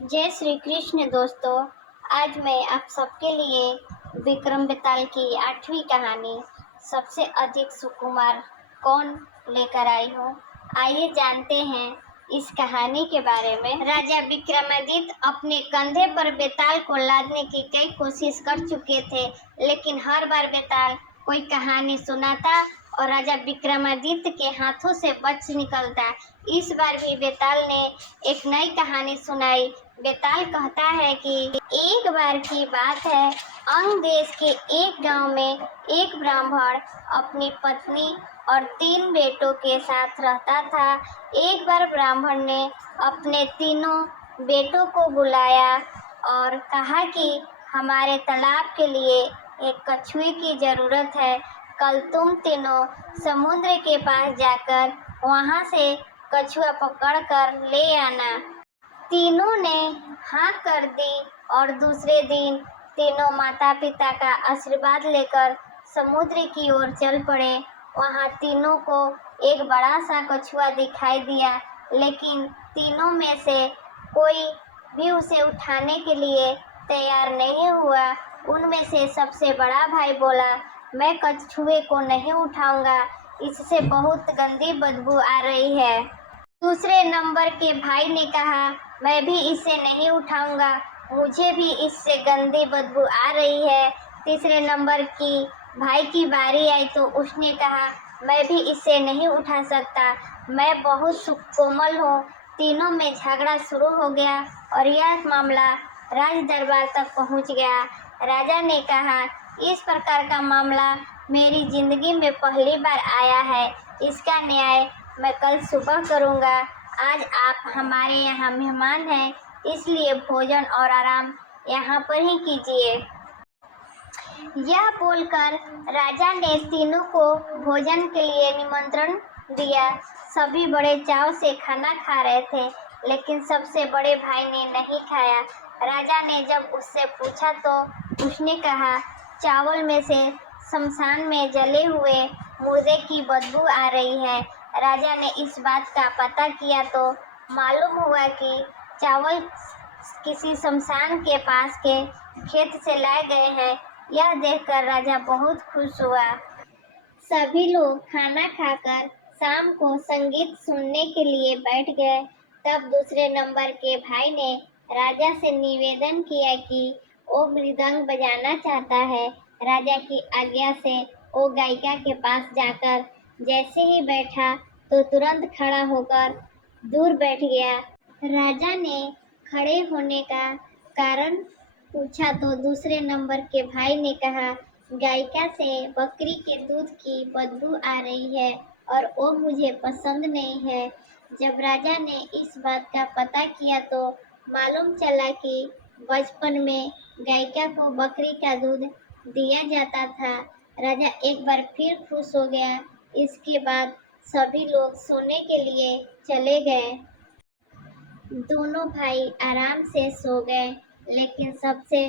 जय श्री कृष्ण दोस्तों। आज मैं आप सबके लिए विक्रम बेताल की 8वीं कहानी सबसे अधिक सुकुमार कौन लेकर आई हूँ। आइए जानते हैं इस कहानी के बारे में। राजा विक्रमादित्य अपने कंधे पर बेताल को लादने की कई कोशिश कर चुके थे, लेकिन हर बार बेताल कोई कहानी सुनाता और राजा विक्रमादित्य के हाथों से बच निकलता। इस बार भी बेताल ने एक नई कहानी सुनाई। बेताल कहता है कि एक बार की बात है, अंग देश के एक गांव में एक ब्राह्मण अपनी पत्नी और 3 बेटों के साथ रहता था। एक बार ब्राह्मण ने अपने तीनों बेटों को बुलाया और कहा कि हमारे तालाब के लिए एक कछुए की जरूरत है। कल तुम तीनों समुद्र के पास जाकर वहां से कछुआ पकड़कर ले आना। तीनों ने हाँ कर दी और दूसरे दिन तीनों माता पिता का आशीर्वाद लेकर समुद्र की ओर चल पड़े। वहां तीनों को एक बड़ा सा कछुआ दिखाई दिया, लेकिन तीनों में से कोई भी उसे उठाने के लिए तैयार नहीं हुआ। उनमें से सबसे बड़ा भाई बोला, मैं कछुए को नहीं उठाऊंगा, इससे बहुत गंदी बदबू आ रही है। दूसरे नंबर के भाई ने कहा, मैं भी इसे नहीं उठाऊंगा, मुझे भी इससे गंदी बदबू आ रही है। तीसरे नंबर की भाई की बारी आई तो उसने कहा, मैं भी इसे नहीं उठा सकता, मैं बहुत कोमल हूँ। तीनों में झगड़ा शुरू हो गया और यह मामला राज दरबार तक पहुँच गया। राजा ने कहा, इस प्रकार का मामला मेरी जिंदगी में पहली बार आया है, इसका न्याय मैं कल सुबह करूँगा। आज आप हमारे यहाँ मेहमान हैं, इसलिए भोजन और आराम यहाँ पर ही कीजिए। यह बोलकर राजा ने तीनों को भोजन के लिए निमंत्रण दिया। सभी बड़े चाव से खाना खा रहे थे, लेकिन सबसे बड़े भाई ने नहीं खाया। राजा ने जब उससे पूछा तो उसने कहा, चावल में से शमशान में जले हुए मुर्दे की बदबू आ रही है। राजा ने इस बात का पता किया तो मालूम हुआ कि चावल किसी शमशान के पास के खेत से लाए गए हैं। यह देखकर राजा बहुत खुश हुआ। सभी लोग खाना खाकर शाम को संगीत सुनने के लिए बैठ गए। तब दूसरे नंबर के भाई ने राजा से निवेदन किया कि वो मृदंग बजाना चाहता है। राजा की आज्ञा से वो गायिका के पास जाकर जैसे ही बैठा तो तुरंत खड़ा होकर दूर बैठ गया। राजा ने खड़े होने का कारण पूछा तो दूसरे नंबर के भाई ने कहा, गायिका से बकरी के दूध की बदबू आ रही है और वो मुझे पसंद नहीं है। जब राजा ने इस बात का पता किया तो मालूम चला कि बचपन में गायिका को बकरी का दूध दिया जाता था। राजा एक बार फिर खुश हो गया। इसके बाद सभी लोग सोने के लिए चले गए। दोनों भाई आराम से सो गए, लेकिन सबसे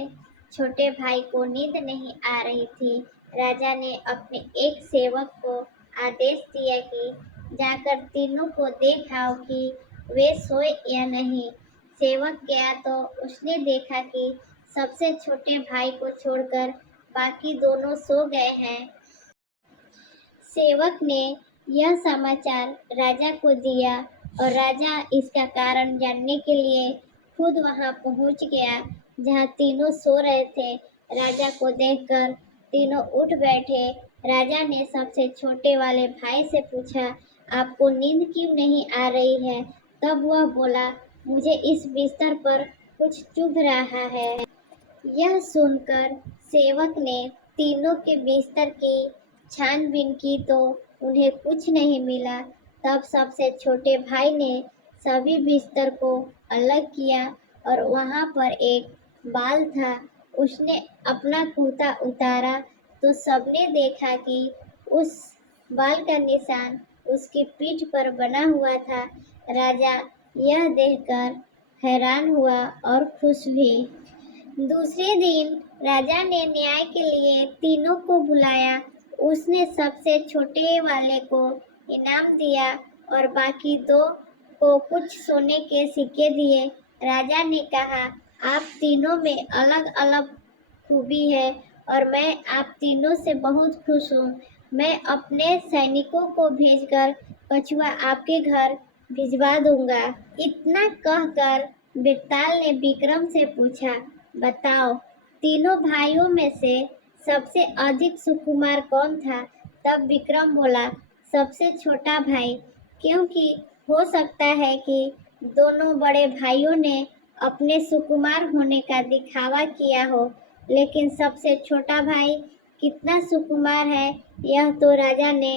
छोटे भाई को नींद नहीं आ रही थी। राजा ने अपने एक सेवक को आदेश दिया कि जाकर तीनों को देख आओ कि वे सोए या नहीं। सेवक गया तो उसने देखा कि सबसे छोटे भाई को छोड़कर बाकी दोनों सो गए हैं। सेवक ने यह समाचार राजा को दिया और राजा इसका कारण जानने के लिए खुद वहां पहुंच गया जहां तीनों सो रहे थे। राजा को देखकर तीनों उठ बैठे। राजा ने सबसे छोटे वाले भाई से पूछा, आपको नींद क्यों नहीं आ रही है? तब वह बोला, मुझे इस बिस्तर पर कुछ चुभ रहा है। यह सुनकर सेवक ने तीनों के बिस्तर की छानबीन की तो उन्हें कुछ नहीं मिला। तब सबसे छोटे भाई ने सभी बिस्तर को अलग किया और वहां पर एक बाल था। उसने अपना कुर्ता उतारा तो सबने देखा कि उस बाल का निशान उसकी पीठ पर बना हुआ था। राजा यह देखकर हैरान हुआ और खुश भी। दूसरे दिन राजा ने न्याय के लिए तीनों को बुलाया। उसने सबसे छोटे वाले को इनाम दिया और बाकी दो को कुछ सोने के सिक्के दिए। राजा ने कहा, आप तीनों में अलग अलग खूबी है और मैं आप तीनों से बहुत खुश हूँ। मैं अपने सैनिकों को भेजकर कछुआ आपके घर भिजवा दूंगा। इतना कहकर बेताल ने विक्रम से पूछा, बताओ तीनों भाइयों में से सबसे अधिक सुकुमार कौन था? तब विक्रम बोला, सबसे छोटा भाई, क्योंकि हो सकता है कि दोनों बड़े भाइयों ने अपने सुकुमार होने का दिखावा किया हो, लेकिन सबसे छोटा भाई कितना सुकुमार है यह तो राजा ने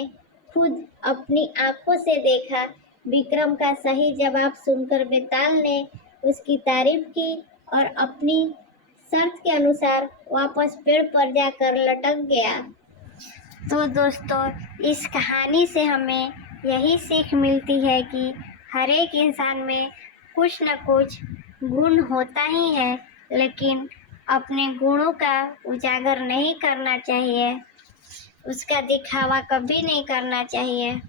खुद अपनी आंखों से देखा। विक्रम का सही जवाब सुनकर बेताल ने उसकी तारीफ की और अपनी शर्त के अनुसार वापस पेड़ पर जाकर लटक गया। तो दोस्तों, इस कहानी से हमें यही सीख मिलती है कि हर एक इंसान में कुछ न कुछ गुण होता ही है, लेकिन अपने गुणों का उजागर नहीं करना चाहिए, उसका दिखावा कभी नहीं करना चाहिए।